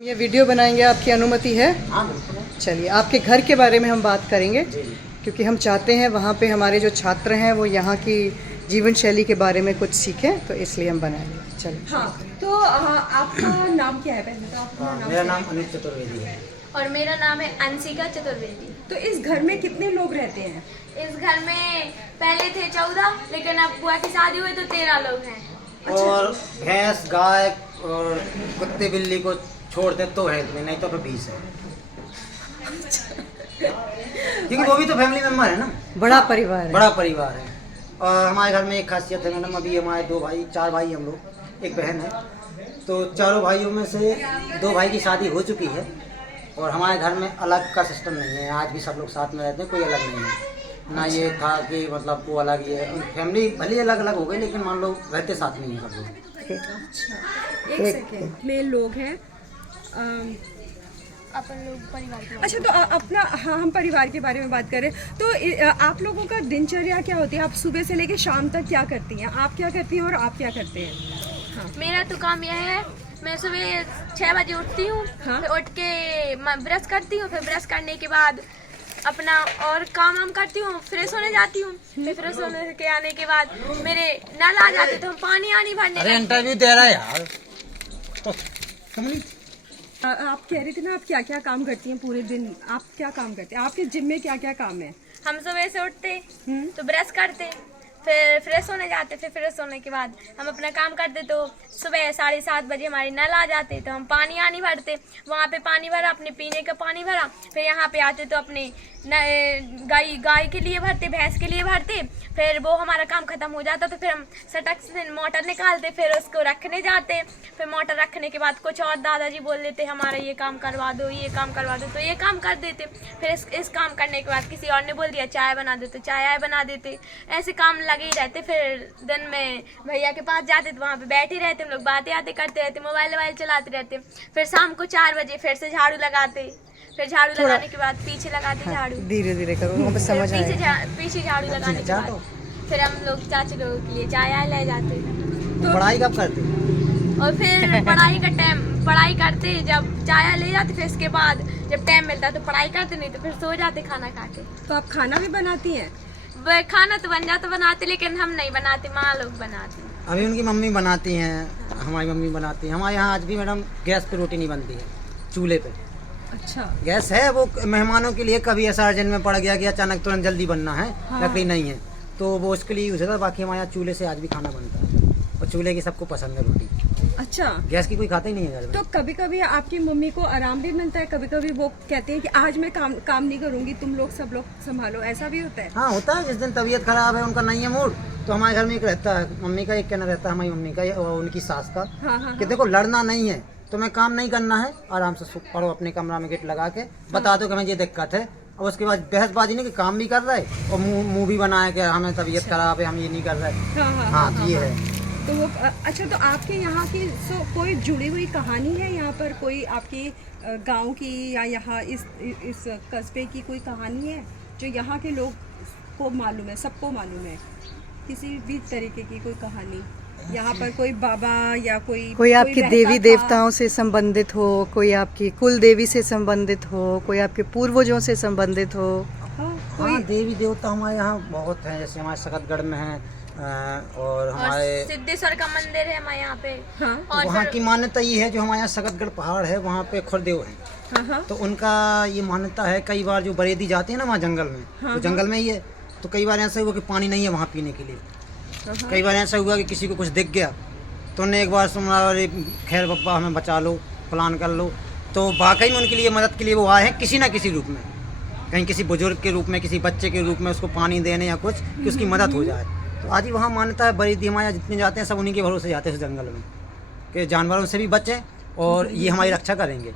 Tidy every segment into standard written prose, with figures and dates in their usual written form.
ये वीडियो बनाएंगे, आपकी अनुमति है? हाँ बिल्कुल है। चलिए, आपके घर के बारे में हम बात करेंगे क्योंकि हम चाहते हैं वहाँ पे हमारे जो छात्र हैं वो यहाँ की जीवन शैली के बारे में कुछ सीखें, तो इसलिए हम बनाएंगे। चलिए। हाँ, तो आपका नाम क्या है पहले तो आपका नाम मेरा क्या नाम अनिल चतुर्वेदी है। और मेरा नाम है अंशिका चतुर्वेदी। है? तो इस घर में कितने लोग रहते हैं? इस घर में पहले थे 14, लेकिन अब बुआ की शादी हुई तो 13 लोग हैं। और भैंस गाय और कुत्ते बिल्ली को छोड़ दे तो है इतने, नहीं तो फिर 20 है। क्योंकि वो भी तो फैमिली मेंबर है ना, बड़ा परिवार है। बड़ा परिवार है। और हमारे घर में एक खासियत है मैडम, अभी हमारे 4 भाई हम लोग, एक बहन है। तो चारों भाइयों में से 2 भाई की शादी हो चुकी है और हमारे घर में अलग का सिस्टम नहीं है। आज भी सब लोग साथ में रहते हैं, कोई अलग नहीं है ना। ये था कि मतलब वो अलग ही है, फैमिली भले अलग अलग हो गई लेकिन मान लो रहते साथ में ही सब लोग। अच्छा, एक सेकेंड में लोग हैं। अपन लोग परिवार के अच्छा, तो अपना हाँ, हम परिवार के बारे में बात करें तो आप लोगों का दिनचर्या क्या होती है? आप सुबह से लेकर शाम तक क्या करती हैं? आप क्या करती हैं और आप क्या करते हैं? हाँ। मेरा तो काम यह है, मैं सुबह 6 बजे उठती हूँ। हाँ। फिर उठ के मैं ब्रश करती हूँ। फिर ब्रश करने के बाद अपना और काम वाम करती हूँ, फ्रेश होने जाती हूँ। फिर फ्रेश होने के आने के बाद मेरे नल आ जाते तो हम पानी आनी भरने अरे लगते। इंटरव्यू दे रहा है यार तो आप कह रही थी ना आप क्या क्या काम करती हैं पूरे दिन? आप क्या काम करते हैं? आपके जिम में क्या क्या काम है? हम सुबह से उठते तो ब्रश करते, फिर फ्रेश होने जाते। फिर फ्रेश होने के बाद हम अपना काम करते तो सुबह 7:30 बजे हमारे नल आ जाते तो हम पानी आनी भरते। वहाँ पे पानी भरा, अपने पीने का पानी भरा। फिर यहाँ पे आते तो अपने गाय के लिए भरते, भैंस के लिए भरते। फिर वो हमारा काम खत्म हो जाता तो फिर हम सटक से मोटर निकालते, फिर उसको रखने जाते। फिर मोटर रखने के बाद कुछ और दादाजी बोल देते हमारा ये काम करवा दो, ये काम करवा दो, तो ये काम कर देते। फिर इस काम करने के बाद किसी और ने बोल दिया चाय बना दो तो चाय बना देते। ऐसे काम लगे ही रहते। फिर दिन में भैया के पास जाते तो वहाँ पे बैठे रहते हम लोग, बातें आते करते रहते, मोबाइल चलाते रहते। फिर शाम को 4 बजे फिर से झाड़ू लगाते। फिर झाड़ू लगाने के बाद पीछे लगाते झाड़ू। धीरे धीरे करो, वहाँ पे फिर समझ आए। पीछे झाड़ू लगाने के बाद फिर हम लोग चाची लोगों के लिए चाय ले जाते। तो पढ़ाई कब करते? और फिर पढ़ाई करते, जब चाय ले जाते। फिर इसके बाद जब टाइम मिलता तो पढ़ाई करते, नहीं तो फिर सो जाते खाना खा के। तो आप खाना भी बनाती हैं? खाना तो बन जाता बनाते, लेकिन हम नहीं बनाते, माँ लोग बनाती। अभी उनकी मम्मी बनाती हैं, हमारी मम्मी बनाती हैं। हमारे यहाँ आज भी मैडम गैस पे रोटी नहीं बनती है, चूल्हे पे। अच्छा। गैस है वो मेहमानों के लिए, कभी ऐसा अर्जेंट में पड़ गया कि अचानक तुरंत जल्दी बनना है, हाँ। लकड़ी नहीं है तो वो उसके लिए यूज होता है। बाकी हमारे यहाँ चूल्हे से आज भी खाना बनता है और चूल्हे की सबको पसंद है रोटी। अच्छा, गैस की कोई खाता ही नहीं है घर में। तो कभी कभी आपकी मम्मी को आराम भी मिलता है? कभी कभी वो कहते हैं कि आज मैं काम नहीं करूंगी, तुम लोग सब लोग संभालो, ऐसा भी होता है? हाँ होता है। जिस दिन तबीयत खराब है, उनका नहीं है मूड, तो हमारे घर में एक रहता है, मम्मी का एक कहना रहता है, हमारी मम्मी का और उनकी सास का, हाँ, हाँ, कि देखो लड़ना नहीं है, तुम्हें काम नहीं करना है, आराम से पढ़ो अपने कमरा में गेट लगा के, बता दो कि हमें ये दिक्कत है। और उसके बाद बहसबाजी नहीं कि काम भी कर रहे और मुंह भी बनाए कि हमें तबीयत खराब है, हम ये नहीं कर रहे। हाँ ये है। तो वो अच्छा, तो आपके यहाँ की कोई जुड़ी हुई कहानी है यहाँ पर? कोई आपकी गांव की या यहाँ इस कस्बे की कोई कहानी है जो यहाँ के लोग को मालूम है, सबको मालूम है? किसी भी तरीके की कोई कहानी यहाँ पर? कोई बाबा या कोई आपकी देवी देवताओं से संबंधित हो, कोई आपकी कुल देवी से संबंधित हो, कोई आपके पूर्वजों से संबंधित हो? हाँ देवी देवता हमारे यहाँ बहुत हैं, जैसे हमारे सकतगढ़ में है और हमारे सिद्धेश्वर का मंदिर है हमारे यहाँ पे। हाँ। और वहाँ की मान्यता ये है, जो हमारे यहाँ सकतगढ़ पहाड़ है वहाँ पे खुरदेव है। हाँ। तो उनका ये मान्यता है, कई बार जो बरेदी जाते हैं ना वहाँ जंगल में, हाँ, तो जंगल में ही है, तो कई बार ऐसा हुआ कि पानी नहीं है वहाँ पीने के लिए। कई बार ऐसा हुआ कि किसी को कुछ दिख गया तो उन्हें एक बार सुना, अरे खैर बप्पा हमें बचा लो, प्लान कर लो। तो वाकई में उनके लिए मदद के लिए वो आए हैं किसी ना किसी रूप में, कहीं किसी बुजुर्ग के रूप में, किसी बच्चे के रूप में, उसको पानी देने या कुछ, कि उसकी मदद हो जाए। तो आज ही वहाँ मान्यता है, बरेदी हमारे जितने जाते हैं सब उन्हीं के भरोसे जाते हैं उस जंगल में, कि जानवरों से भी बचें और ये हमारी रक्षा करेंगे,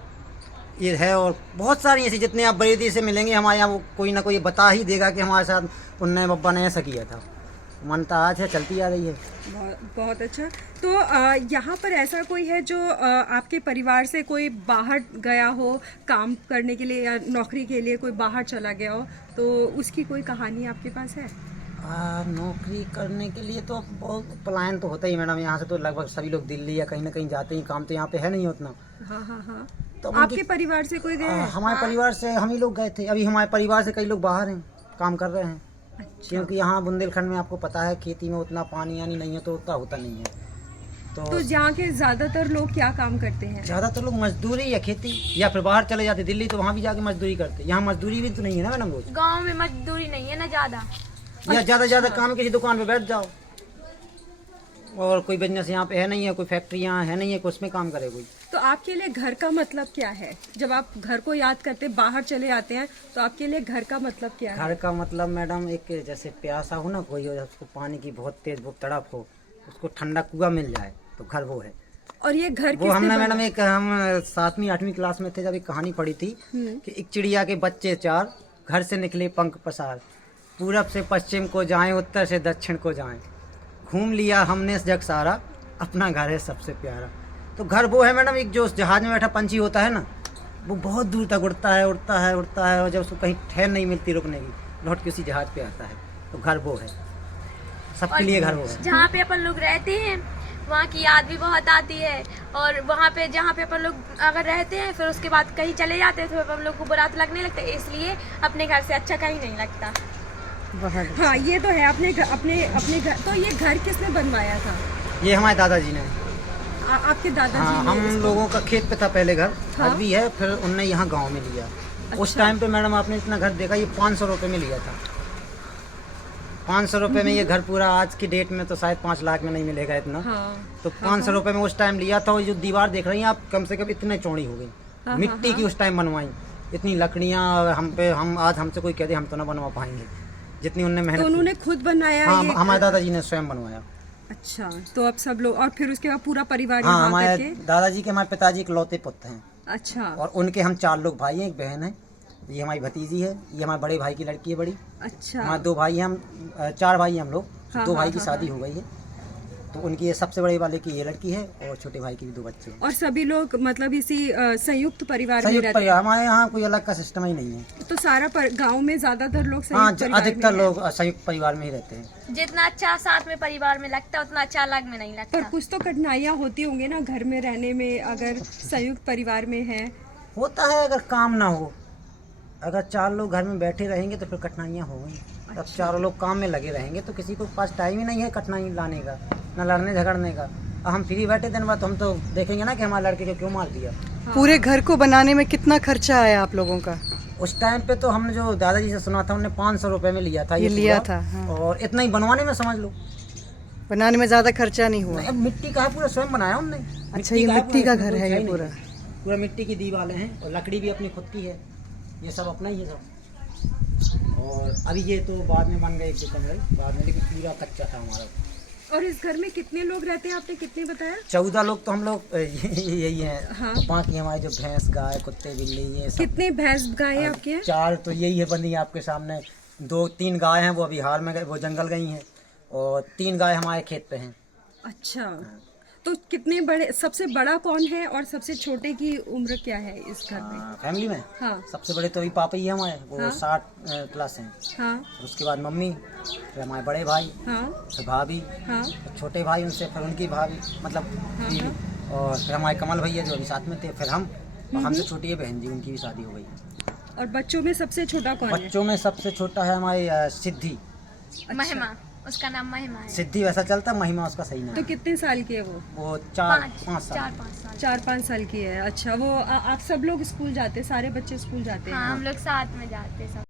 ये है। और बहुत सारी ऐसी, जितने आप बरेदी से मिलेंगे हमारे यहाँ, वो कोई ना कोई बता ही देगा कि हमारे साथ उन्ने बब्बा ने ऐसा किया था। मान्यता आज है, चलती आ रही है। बहुत अच्छा। तो यहाँ पर ऐसा कोई है जो आपके परिवार से कोई बाहर गया हो काम करने के लिए या नौकरी के लिए, कोई बाहर चला गया हो, तो उसकी कोई कहानी आपके पास है? नौकरी करने के लिए तो बहुत पलायन तो होता ही मैडम। यहाँ से तो लगभग सभी लोग दिल्ली या कहीं ना कहीं जाते ही, काम तो यहाँ पे है नहीं उतना। हाँ हाँ हाँ। तो आपके परिवार से कोई गए हैं? हमारे परिवार से हम ही लोग गए थे। अभी हमारे परिवार से कई लोग बाहर हैं, काम कर रहे हैं। अच्छा। क्योंकि यहाँ बुंदेलखंड में आपको पता है खेती में उतना पानी यानी नहीं है, तो उतना होता नहीं है। तो यहाँ के ज्यादातर लोग क्या काम करते हैं? ज़्यादातर लोग मजदूरी या खेती, या फिर बाहर चले जाते दिल्ली, तो वहाँ भी जाके मजदूरी करते। यहाँ मजदूरी भी तो नहीं है ना मैडम रोज, गांव में मजदूरी नहीं है ना ज़्यादा। या ज़्यादा काम किसी दुकान पे बैठ जाओ, और कोई बिजनेस यहाँ पे है नहीं है, कोई फैक्ट्री यहाँ है नहीं है, कोई उसमें काम करे कोई। तो आपके लिए घर का मतलब क्या है? जब आप घर को याद करते बाहर चले आते हैं तो आपके लिए घर का मतलब क्या है? घर का मतलब मैडम एक जैसे प्यासा हो ना कोई, और उसको पानी की बहुत तेज वो तड़प हो, उसको ठंडा कुआं मिल जाए, तो घर वो है। और ये घर वो हमने मैडम एक हम 7वीं 8वीं क्लास में थे जब एक कहानी पढ़ी थी कि एक चिड़िया के बच्चे 4 घर से निकले पंख पसार, पूरब से पश्चिम को जाएं, उत्तर से दक्षिण को जाएं, घूम लिया हमने जग सारा, अपना घर है सबसे प्यारा। तो घर वो है मैडम, एक जो उस जहाज में बैठा पंछी होता है ना, वो बहुत दूर तक उड़ता है उड़ता है उड़ता है, और जब उसको कहीं ठहर नहीं मिलती रुकने की, लौट के उसी जहाज पे आता है। तो घर वो है, सबके लिए घर वो है। जहाँ पे अपन लोग रहते हैं वहाँ की याद भी बहुत आती है, और वहाँ पे जहाँ पे अपन लोग अगर रहते हैं फिर उसके बाद कहीं चले जाते हैं तो अपन लोग को बुरा तो लगने लगता है, इसलिए अपने घर से अच्छा कहीं नहीं लगता। हाँ ये तो है। अपने घर। तो ये घर किसने बनवाया था? ये हमारे दादाजी ने। आपके दादाजी हाँ, ने? हम लोगों का खेत पे था पहले घर, हाँ? आज भी है, फिर उनने यहाँ गांव में लिया। उस टाइम पे मैडम आपने इतना घर देखा, ये 500 रुपये में लिया था। 500 रुपये में ये घर पूरा, आज की डेट में तो शायद 5 लाख में नहीं मिलेगा इतना। हाँ। तो 500 रुपये में उस टाइम लिया था। और जो दीवार देख रही हैं आप, कम से कम इतने चौड़ी हो गई, मिट्टी की उस टाइम बनवाई, इतनी लकड़ियाँ हम आज हमसे कोई कहते हम तो ना बनवा पाएंगे जितनी उनने मेहनत तो उन्होंने खुद बनाया? हाँ, ये हमारे दादाजी ने स्वयं बनवाया। अच्छा, तो अब सब लोग, और फिर उसके बाद पूरा परिवार हाँ, यहाँ हमारे करके? दादाजी के, हमारे पिताजी के लौते पुत्र हैं, अच्छा और उनके हम 4 लोग भाई हैं, एक बहन है, ये हमारी भतीजी है, ये हमारे बड़े भाई की लड़की है बड़ी। अच्छा। हमारे 2 भाई हैं, हम 4 भाई हैं हम लोग। हाँ, 2 भाई की हाँ, शादी हो गई है, तो उनकी ये सबसे बड़े वाले की ये लड़की है, और छोटे भाई की भी 2 बच्चे हैं। और सभी लोग मतलब इसी संयुक्त परिवार में संयुक्त रहते परिवार, हमारे यहाँ कोई अलग का सिस्टम ही नहीं है। हैं? तो सारा गांव में ज्यादातर लोग हाँ, संयुक्त परिवार अधिकतर में हैं। लोग संयुक्त परिवार में ही रहते हैं। जितना अच्छा साथ में परिवार में लगता है उतना अच्छा अलग में नहीं लगता। पर कुछ तो कठिनाइयाँ होती होंगी ना घर में रहने में, अगर संयुक्त परिवार में है? होता है, अगर काम ना हो, अगर 4 लोग घर में बैठे रहेंगे तो फिर कठिनाइयाँ होंगी। अब 4 लोग काम में लगे रहेंगे तो किसी को पास टाइम ही नहीं है कठिनाई लाने का, ना लड़ने झगड़ने का। अब हम फ्री बैठे दिन बाद, तो हम तो देखेंगे ना कि हमारे लड़के को क्यों मार दिया। पूरे घर को बनाने में कितना खर्चा आया आप लोगों का? उस टाइम पे तो हमने जो दादाजी से सुना था, उन्होंने 500 रुपये में लिया था ये लिया पूरा। था, हाँ। और इतना ही बनवाने में समझ लो, बनाने में ज्यादा खर्चा नहीं हुआ। अब मिट्टी का है, पूरा स्वयं बनाया हमने। अच्छा, ये मिट्टी का घर है ये पूरा? पूरा मिट्टी की दीवारें हैं, और लकड़ी भी अपनी खुद की है, ये सब अपना ही है सब। और अभी ये तो बाद में बन गए 1-2 कमरे बाद में, लेकिन पूरा कच्चा था हमारा। और इस घर में कितने लोग रहते हैं, आपने कितने बताया? 14 लोग तो हम लोग यही हैं। हाँ। बाकी हमारे जो भैंस गाय कुत्ते बिल्ली ये सब। कितने भैंस गाय आपके हैं? 4 तो यही है बंदी आपके सामने। 2-3 गाय हैं, वो अभी हाल में गए, वो जंगल गई हैं, और 3 गाय हमारे खेत पे हैं। अच्छा, तो कितने बड़े, सबसे बड़ा कौन है और सबसे छोटे की उम्र क्या है इस घर में? फैमिली में हाँ सबसे बड़े तो अभी पापा ही हैं हमारे, वो हाँ। 60 प्लस हैं। हाँ और उसके बाद मम्मी, फिर हमारे बड़े भाई, हाँ फिर भाभी, हाँ फिर छोटे भाई उनसे, फिर उनकी भाभी मतलब बीवी, और फिर हमारे कमल भैया जो अभी साथ में थे, फिर हम, और हमसे छोटी है बहन जी, उनकी भी शादी हो गई। और बच्चों में सबसे छोटा कौन है? बच्चों में सबसे छोटा है हमारी सिद्धि। महिमा, उसका नाम महिमा है। सिद्धि वैसा चलता, महिमा उसका सही नाम तो है। कितने साल की है वो? वो 4-5 साल। 4-5 साल। 4-5 साल की है। अच्छा, वो आप सब लोग स्कूल जाते, सारे बच्चे स्कूल जाते हैं? हाँ, हम लोग साथ में जाते सब।